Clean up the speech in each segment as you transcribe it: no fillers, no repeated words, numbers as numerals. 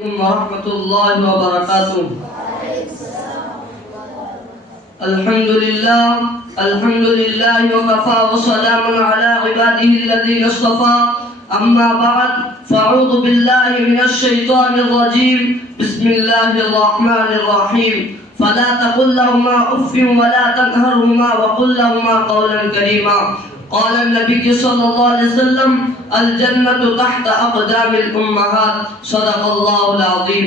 ورحمۃ اللہ وبرکاتہ۔ الحمد للہ وکفى وسلام علی عباده الذین اصطفى، اما بعد فاعوذ باللہ من الشیطان الرجیم، بسم اللہ الرحمن الرحیم۔ فلا تقل لهما اف ولا تنهرهما وقل لهما قولا کریما۔ قال النبی صلی اللہ علیہ وسلم الجنت تحت اقدام الامہات، صدق اللہ العظیم۔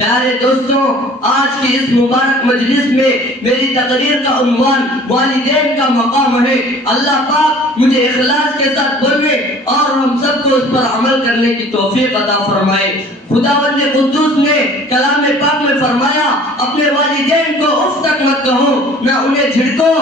پیارے دوستوں، آج کی اس مبارک مجلس میں میری تقریر کا عنوان والدین کا مقام ہے۔ اللہ پاک مجھے اخلاص کے ساتھ بولنے اور ہم سب کو اس پر عمل کرنے کی توفیق عطا فرمائے۔ خداوند قدوس نے کلام پاک میں فرمایا، اپنے والدین کو اف تک مت کہو، نہ انہیں جھڑکو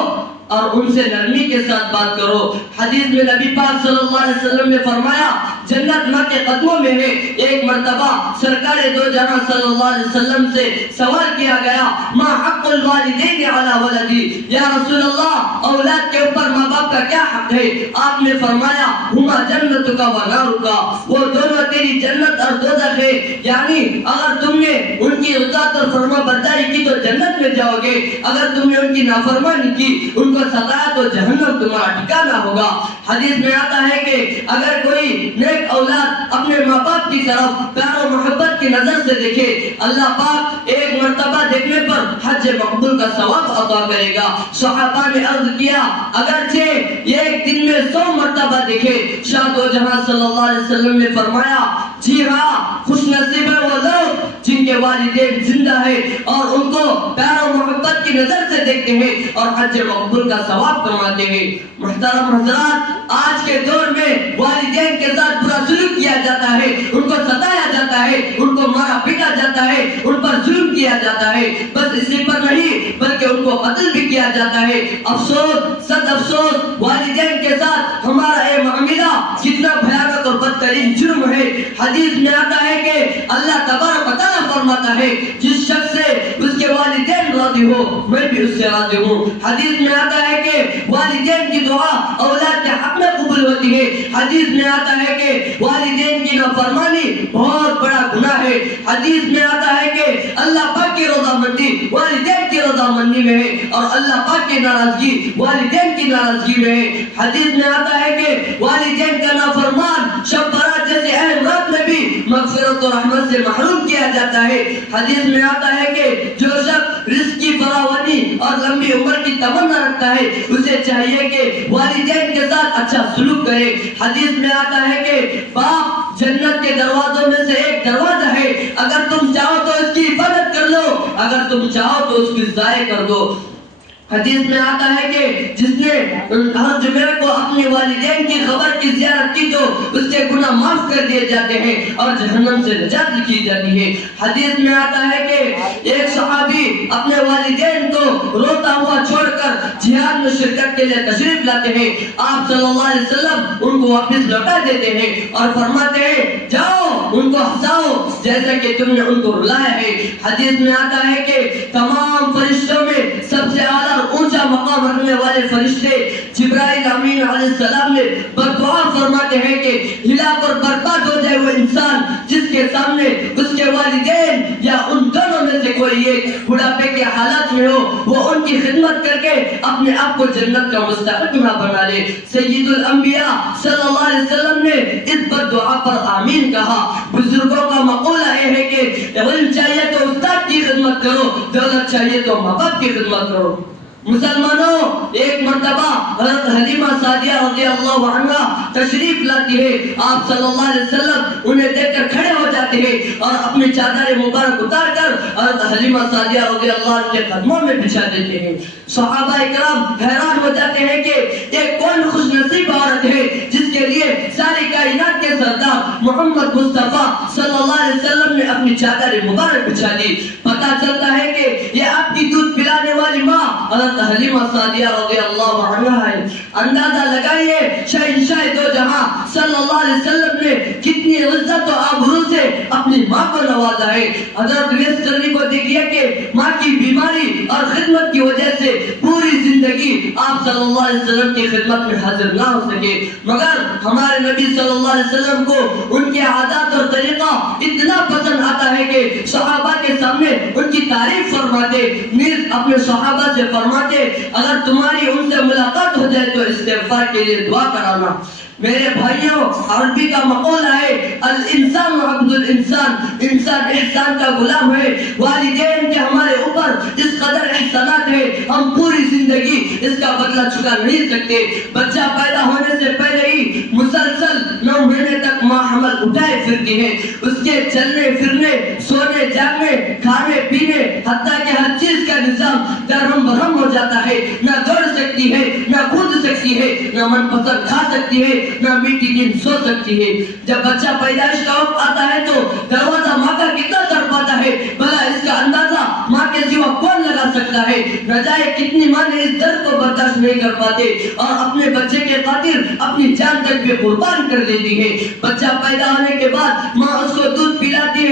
اور ان سے نرمی کے ساتھ بات کرو۔ حدیث میں نبی پاک صلی اللہ علیہ وسلم نے فرمایا، جنت ماں کے قدموں میں ہے۔ ایک مرتبہ سرکار دو جہاں صلی اللہ علیہ وسلم سے سوال کیا گیا، ما حق الوالدین علی ولدی، یا رسول اللہ اولاد کے اوپر ماں باپ کا کیا حق ہے؟ آپ نے فرمایا، ہما جنتک و نارک، وہ دونوں تیری جنت اور دوزخ ہے، یعنی اگر تم نے ان کی اطاعت اور فرما برداری کی تو جنت میں جاؤ گے، اگر تم نے ان کی نافرمانی کی، ان کو ستایا تو جہنم تمہارا ٹھکانہ ہوگا۔ حدیث میں آتا ہے کہ اگر کوئی نیک اولاد اپنے ماں باپ کی طرف پیار و محبت کی نظر سے دیکھے، اللہ پاک ایک مرتبہ دیکھنے پر حج مقبول کا ثواب عطا کرے گا۔ صحابہ نے عرض کیا، اگرچہ ایک دن میں 100 مرتبہ دیکھے، شاہ دو جہاں صلی اللہ علیہ وسلم نے فرمایا، جی ہاں، خوش نصیب ہے وہ لوگ جن کے والدین زندہ ہے اور ان کو پیار و محبت کی نظر سے دیکھتے ہیں اور حج مقبول کا ثواب کماتے ہیں۔ محترم حضرات، آج کے دور میں والدین کے ساتھ برا سلوک کیا جاتا ہے، ان کو ستایا جاتا ہے، ان کو مارا پیٹا جاتا ہے، ان پر ظلم کیا جاتا ہے۔ بس اسی پر نہیں بلکہ ان کو قتل بھی کیا جاتا ہے۔ افسوس، صد افسوس، والدین کے ساتھ ہمارا یہ معاملہ کتنا بھیانک اور بدترین جرم ہے۔ حدیث میں آتا ہے کہ اللہ تبارک و تعالیٰ فرماتا ہے، جس شخص سے اس کے والدین راضی ہو میں بھی اس سے راضی ہوں۔ حدیث میں آتا ہے کہ والدین کی دعا اولاد کے حق میں قبول ہوتی ہے۔ حدیث میں آتا ہے کہ والدین کی نافرمانی بہت بڑا گناہ ہے۔ حدیث میں آتا ہے کہ اللہ پاک کی رضامندی والدین کی رضامندی میں ہے اور اللہ پاک کی ناراضگی والدین کی ناراضگی میں ہے۔ حدیث میں آتا ہے کہ والدین کا نافرمان شب برات جیسے اہم رات میں بھی مغفرت و رحمت سے محروم کیا جاتا ہے۔ حدیث میں آتا ہے کہ جو شخص رزق کی فراوانی اور لمبی عمر کی تمنا رکھتا ہے، اسے چاہیے کہ والدین کے ساتھ اچھا سلوک کرے۔ حدیث میں آتا ہے کہ باپ جنت کے دروازوں میں سے ایک دروازہ ہے، اگر تم چاہو تو اس کی حفاظت کر لو، اگر تم چاہو تو اس کی ضائع کر دو۔ حدیث میں آتا ہے کہ جس نے ہر جمعہ کو اپنے والدین کی خبر کی زیارت کی تو اس کے گناہ معاف کر دیے جاتے ہیں اور جہنم سے نجات لکھی جاتی ہے۔ حدیث میں آتا ہے کہ ایک صحابی اپنے والدین کو روتا ہوا چھوڑ کر جہاد میں شرکت کے لیے تشریف لاتے ہیں۔ آپ صلی اللہ علیہ وسلم ان کو واپس لوٹا دیتے ہیں اور فرماتے ہیں، جاؤ ان کو ہنساؤ جیسا کہ تم نے ان کو رلایا ہے۔ حدیث میں آتا ہے کہ تمام فرشتوں میں سب سے اعلیٰ اونچا مقام رکھنے والے فرشتے جبرائیل امین علیہ السلام نے بددعا فرماتے ہیں کہ ہلاک اور برباد ہو جائے وہ انسان جس کے سامنے اس کے والدین یا ان دونوں میں سے کوئی ایک بڑھاپے کے حالات میں ہو، وہ ان کی خدمت کر کے اپنے آپ کو جنت کا مستحق نہ بنا لے۔ سید الانبیاء صلی اللہ علیہ وسلم نے اس بددعا پر آمین کہا۔ بزرگوں کا مقولہ یہ ہے کہ علم چاہیے تو استاد کی خدمت کرو، دولت چاہیے تو ماں باپ کی خدمت کرو۔ مسلمانوں، ایک مرتبہ حضرت حلیمہ سعدیہ رضی اللہ عنہا تشریف لاتی ہے۔ آپ صلی اللہ علیہ وسلم انہیں دیکھ کر کھڑے ہو جاتے ہیں اور اپنی چادر مبارک اتار کر حضرت حلیمہ سعدیہ رضی اللہ عنہ کے قدموں میں بچھا دیتے ہیں۔ صحابہ اکرام حیران ہو جاتے ہیں کہ یہ کون خوش نصیب عورت ہے جس کے لیے ساری کائنات کے سردار محمد مصطفیٰ صلی اللہ علیہ وسلم نے اپنی چادر مبارک بچھا دی۔ پتہ چلتا ہے کہ یہ آپ کی دودھ پلانے والی ماں حضرت حلیمہ سعدیہ رضی اللہ عنہا ہے۔ اندازہ لگائیے شہنشاہ دو جہاں صلی اللہ علیہ وسلم نے کتنی عزت و آبرو سے اپنی ماں کو نوازا ہے۔ حضرت ویس کرنی کو دیکھئے کہ ماں کی بیماری اور خدمت کی وجہ سے پوری زندگی آپ صلی اللہ علیہ وسلم کی خدمت میں حاضر نہ ہو سکے، مگر ہمارے نبی صلی اللہ علیہ وسلم کو ان کے عادات اور طریقہ اتنا پسند آتا ہے تعریف فرماتے، نیز اپنے صحابہ سے فرماتے اگر تمہاری ان سے ملاقات ہو جائے تو استغفار کے لیے دعا کرانا۔ میرے بھائیوں، عربی کا مقولہ ہے الانسان عبد الانسان، انسان احسان کا غلام ہے۔ والدین کے ہمارے اوپر اس قدر احسانات ہے، ہم پوری زندگی اس کا بدلہ چکا نہیں سکتے۔ بچہ پیدا ہونے سے پہلے ہی مسلسل 9 مہینے تک ماں حمل اٹھائے پھرتی ہے، اس کے چلنے پھرنے، سونے جاگنے، کھانے پینے، حتیٰ کہ ہر چیز کا نظام درہم برہم ہو جاتا ہے۔ نہ دوڑ سکتی ہے، نہ کود سکتی ہے، نہ من پسند کھا سکتی ہے، نہ میٹھی نیند سو سکتی ہے۔ جب بچہ پیدائش کا وقت آتا ہے تو دروازہ ماں کا کتنا تڑپاتا ہے، بھلا اس کا اندازہ ماں کے سوا کون لگا سکتا ہے؟ نہ جائے کتنی ماں نے اس درد کو برداشت نہیں کر پاتے اور اپنے بچے کے خاطر اپنی جان تک بھی قربان کر دیتی ہے۔ بچہ پیدا ہونے کے بعد ماں اس کو دودھ پلاتی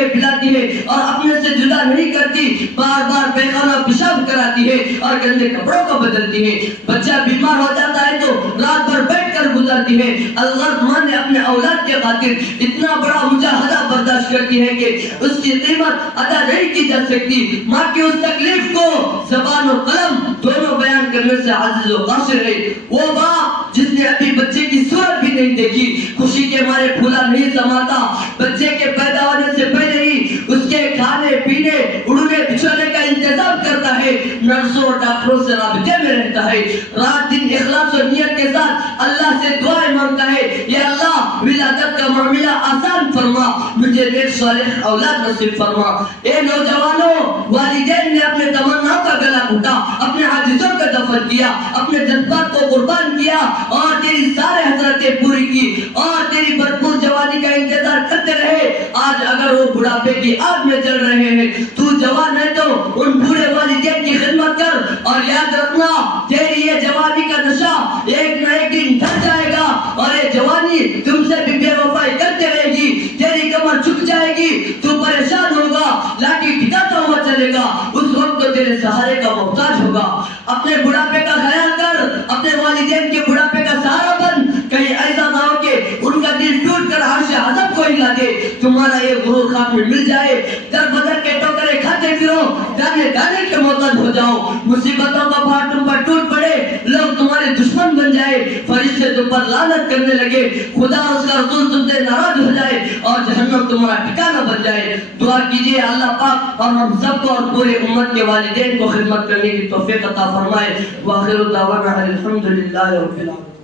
ہے اور اپنے سے جدا نہیں کرتی، بار بار پیخانہ پیشاب کراتی ہے اور گندے کپڑوں کو بدلتی ہے۔ بچہ بیمار ہو جاتا ہے تو رات بھر بیٹھ کر گزارتی ہے۔ الغرض ماں نے اپنے اولاد کے خاطر اتنا بڑا مجاہدہ برداشت کرتی ہے کہ اس کی قیمت ادا نہیں کی جا سکتی۔ ماں کی اس تکلیف کو زبان و قلم دونوں بیان کرنے سے عاجز و قاصر ہے۔ وہ باپ جس نے ابھی بچے کی صورت بھی نہیں دیکھی، خوشی کے مارے پھولا نہیں سماتا، بچے کے پیدا ہونے سے پہلے ہی اس کے کھانے پینے، اڑنے بچھونے کا انتظام کرتا ہے، نرسوں اور ڈاکٹروں سے رابطے میں رہتا ہے، رات دن اخلاص و نیت کے ساتھ اللہ سے دعائیں مانگتا ہے، یا اللہ ولادت کا معاملہ آسان فرما، مجھے نیک صالح اولاد نصیب فرما۔ اے نوجوانوں، والدین نے اپنے تمناؤں کا گلا گھونٹا، اپنے عاجزوں کو دفن کیا، اپنے جذبات کو قربان کیا اور تیری سارے حسرتیں پوری کی اور تیری بھرپور جوانی کا انتظار کرتے رہے۔ آج اگر وہ بڑھاپے کی آگ میں جل رہے ہیں، تو جوان ہے تو ان بوڑھے والدین کی خدمت کر اور یاد رکھنا تیری یہ جوانی کا نشہ ایک نہ ایک دن ڈھل جائے گا اور یہ جوانی تم سے بھی بے وفائی کرتے رہے گی، تیری کمر جھک جائے گی، تو پریشان ہوگا، لاٹھی ٹھکاتا ہوا چلے گا، اس وقت تو تیرے سہارے کا محتاج ہوگا۔ اپنے بڑھاپے کا خیال کر، اپنے والدین کے بڑھاپے کا سہارا بن، کہیں ایسا نہ ہو کہ ان کا دل ٹوٹ کر عرش عظمت کو ہلا دے، تمہارا یہ غرور خاک میں مل جائے، در بدر کے ٹوکرے کھاتے پھرو، دانے دانے کے محتاج ہو جاؤ، مصیبتوں کا پہاڑ تم پر ٹوٹ پڑے، لوگ تمہارے دشمن بن جائے، فرشتے تم پر لعنت کرنے لگے، خدا اس کا رسول تم سے ناراض ہو جائے اور جہنم تمہارا ٹھکانہ بن جائے۔ دعا کیجئے اللہ پاک اور ہم سب کو اور پورے امت کے والدین کو خدمت کرنے کی توفیق عطا فرمائے۔ وآخر دعوانا الحمدللہ رب العالمین۔